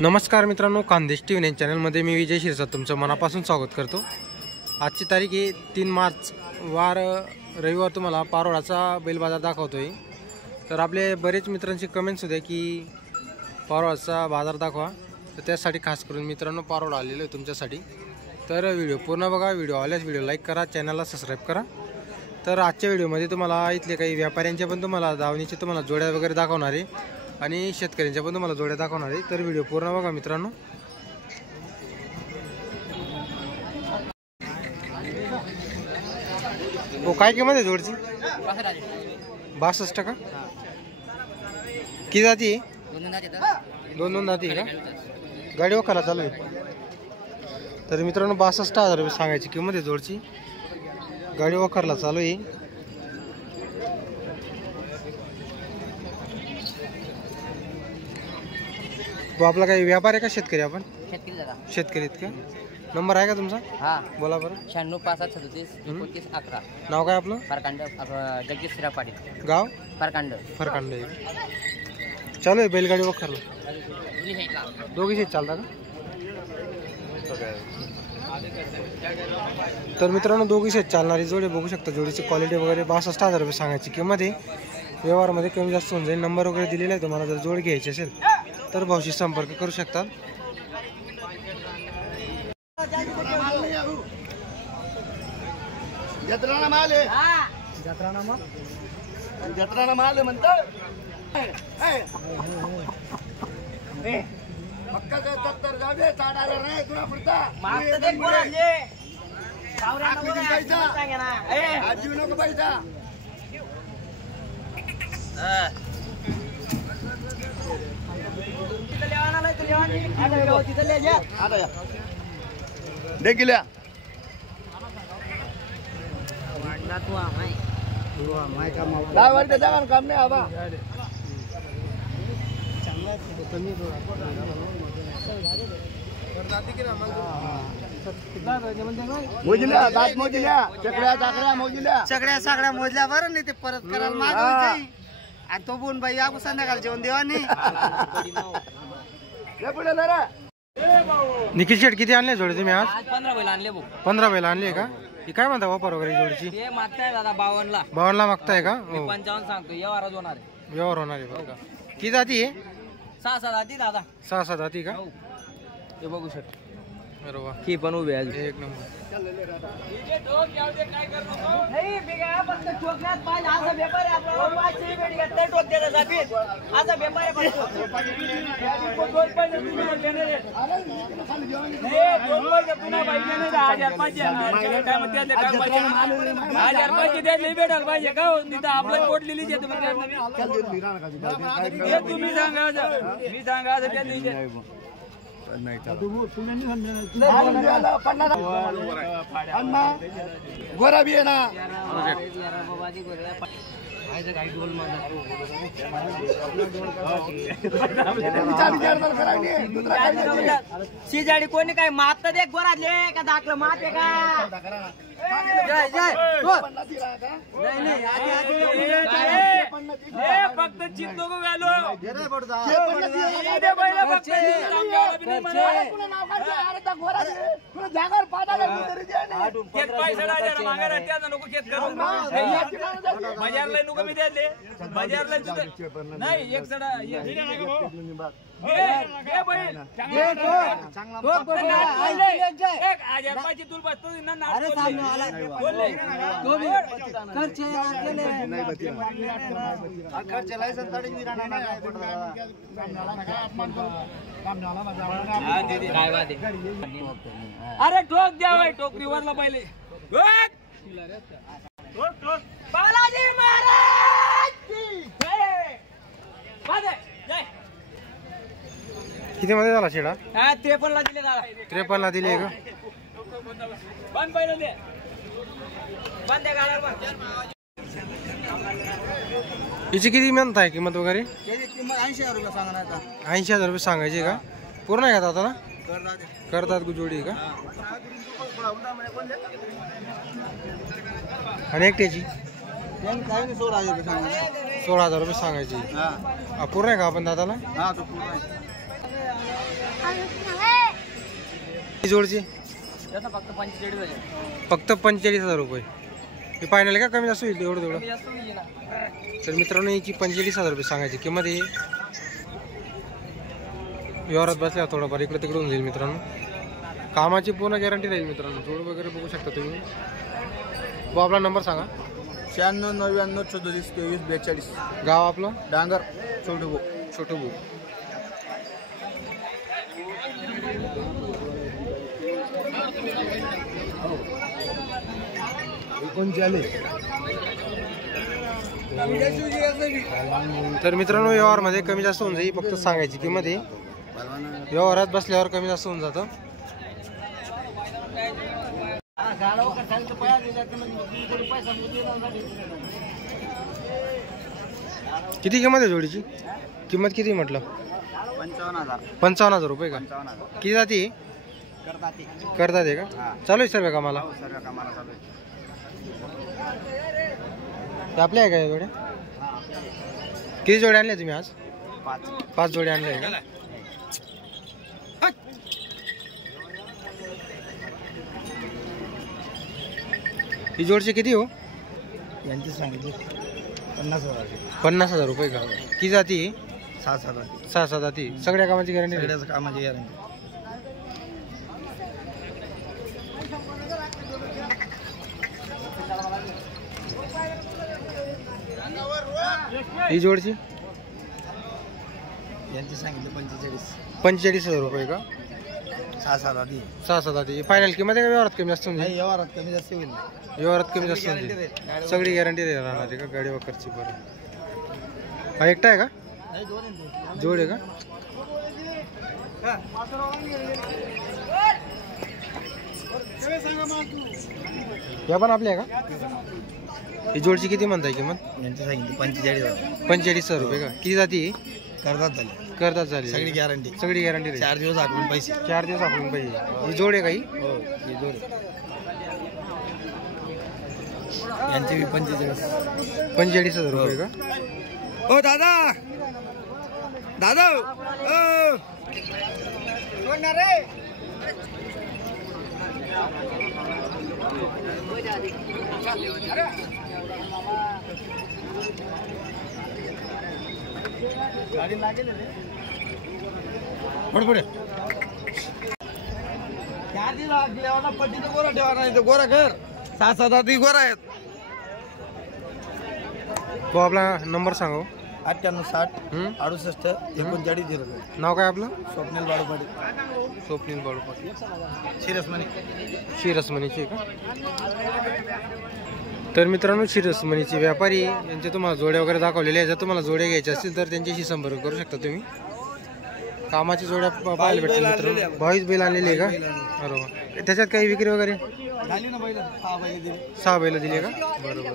नमस्कार मित्रांनो, खानदेश टीव्ही चॅनलमध्ये मी विजय शिरसाट तुमचं मनापासून स्वागत करतो। आजची तारीख आहे 3 मार्च वार रविवार। तुम्हाला पारोळाचा बैल बाजार दाखवतोय। तर आपले बरेच मित्रांची कमेंट्स होते की पारोळाचा बाजार दाखवा, तर त्यासाठी खास करून मित्रांनो पारोळा आलेलो आहे तुमच्यासाठी। तर व्हिडिओ पूर्ण बघा, व्हिडिओ आल्यास व्हिडिओ लाईक करा, चॅनलला सबस्क्राईब करा। तर आजच्या व्हिडिओमध्ये तुम्हाला इथले काही व्यापाऱ्यांचे पण तुम्हाला दावणीचे तुम्हाला जोड्या वगैरे दाखवणार आहे आणि शेतकऱ्यांच्या पण तुम्हाला जोड्या दाखवणार आहे। तर व्हिडिओ पूर्ण बघा मित्रांनो। हो, काय किंमत आहे जोडची? 62 का? किती जाती आहे? दोन जाती का? गाडी वकाला चालू आहे। तर मित्रांनो 62,000 रुपये सांगायची किंमत आहे जोडची। गाडी वखरला चालू आहे। तो आपला काही व्यापार आहे का शेतकरी? आपण शेतकरी आहेत का? नंबर आहे का तुमचा? हा, बोला बरं। 9657372911। नाव काय आपलं? फरकांड, जगदीश श्रीराम पाटील। गाव फरकांड। चालू आहे बैलगाडी वखरला? दोघी शेत चालता का? तर मित्रांनो दोघी शेत चालणारी जोडी बघू शकता। जोडीची क्वालिटी वगैरे 62,000 रुपये सांगायची किंमत आहे। व्यवहारमध्ये कमी जास्त होऊन जाईल। नंबर वगैरे दिलेला आहे, तुम्हाला जर जोड घ्यायची असेल तर भाऊशी संपर्क करू शकता। जत्राना माल आहे, जत्राना माल म्हणतात। पक्का का 70 जावे, 60,000 नाही तुला पुरता। आजी नको पैसा। देखिल्या काम नाही आबा। मोजल्या दात मोजल्या, चकड्या चाकड्या मोजल्या, सगळ्या मोजल्या बरं, नाही ते परत करायला मागवायचं आणि तो बोन बाई आपण संध्याकाळ जेवण देवा नाही। निखिल शेट किती आणले जोडी तुम्ही आज? 15 बैल आणले भाऊ। 15 बैल आणले का? ही काय म्हणता वापर वगैरे जोडीची? हे मागताय दादा 52ला। 52ला मागताय का? मी 55 सांगतो, व्यवहारात होणार आहे। व्यवहार होणार आहे बरं का? किती जाती आहे? 6 जाती दादा। 6 जाती का? ते बघू शकतो। बरोबर, ही पण उभी आहे एक नंबर। तुम्ही सांगा गोरा भी आहे ना। शिजाडी कोणी काय मात दे गोराले का दाखलं मात आहे का? फक्त चित्तो घालो बजारला नको मी द्याले, बजारला नाही एक सडा 1,000 तुला बसतो ना। अरे ठोक द्या टोकरीवरला पहिले। बालाजी महाराज किती मध्ये झाला शेडा? 53ला दिले दादा। 53ला दिले का? बंद पहिलं दे, बंद दे गाड्या बंद। हिची किती म्हणत आहे किंमत वगैरे? किंमत 80,000 रुपये सांगा। 80,000 रुपये सांगायचे का? पूर्ण आहे का दादा? करतात जोडी का? आणि एकट्याची 16,000 रुपये सांगायची. पूर्ण आहे का आपण दादाला? हा तो पूर्ण आहे. ही जोडची त्याचा फक्त 45 फक्त 45,000 रुपये. हे फायनल का कमी जास्त होईल एवढं तेवढं? तर मित्रांनो याची 45,000 रुपये सांगायची किंमत आहे. व्यवहारात बसल्या थोडंफार इकडे तिकडे होऊन जाईल मित्रांनो. कामाची पूर्ण गॅरंटी राहील मित्रांनो. जोड वगैरे बघू शकता तुम्ही. तो आपला नंबर सांगा. 96 99 34 23 42. गाव आपलं? डांगर छोटू छोटू भाऊ. तर मित्रांनो व्यवहारमध्ये कमी जास्त होऊन जाईल. फक्त सांगायची किंमत आहे. व्यवहारात बसल्यावर कमी जास्त होऊन जातं. किती किंमत आहे जोडीची? किंमत किती म्हटलं? 55,000 रुपये का? किती जाती करतात आहे का? चालू आहे सर्व कामाला? आपल्या आहे का या जोड्या? किती जोड्या आणल्या तुम्ही आज? 5 जोड्या आणल्या का? ही जोडचे किती हो? यांची सांगितली 50,000 रुपये का? किती जाती? 6 जाती. सगळ्या कामाची गॅरंटी? सगळ्याच कामाची गॅरंटी. ही जोडची यांची सांगितली 45,000 रुपये का? 6 जाती. फायनल किंमत आहे का व्यवहारात कमी जास्त म्हणजे? व्यवहारात कमी जास्त होईल. व्यवहारात कमी जास्त म्हणजे सगळी गॅरंटी राहणार आहे का गाडी वगैरेची? बरं. हा एकटा आहे का? जोड आहे का? या पण आपल्या आहे का? ही जोडची किती म्हणताय किंमत? यांची सांगितली 45,000. 45,000 रुपये का? किती जाती? करतात झाली. सगळी गॅरंटी. सगळी गॅरंटी 4 दिवस आठवून पैसे. 4 दिवस आपण पाहिजे. ही जोड आहे काही? हो ही जोड. यांची 45,000 रुपये का? ओ दादा गाडी लागेल पुढे 4 दिवस लागले. पट्टी तर गोरा ठेवा नाही तर गोरा घर 6 7 गोरा आहेत. तो आपला नंबर सांगा. 98 60 68 39 0. नाव काय आपलं? स्वप्नील बाळूपाडी. स्वप्नील बाळूपाटी. शिरसमणी शिरसमणीचे का? तर मित्रांनो शिरसमणीचे व्यापारी यांचे तुम्हाला जोड्या वगैरे दाखवलेल्या आहेत. जर तुम्हाला जोड्या घ्यायच्या असतील तर त्यांच्याशी संपर्क करू शकता तुम्ही. कामाची जोड्या पाहायला भेटतील मित्रांनो. 22 बैल आणलेली आहे का? बरोबर. त्याच्यात काही विक्री वगैरे? झाली ना बैल. 6 बैल दिली. 6 बैल दिली का? बरोबर.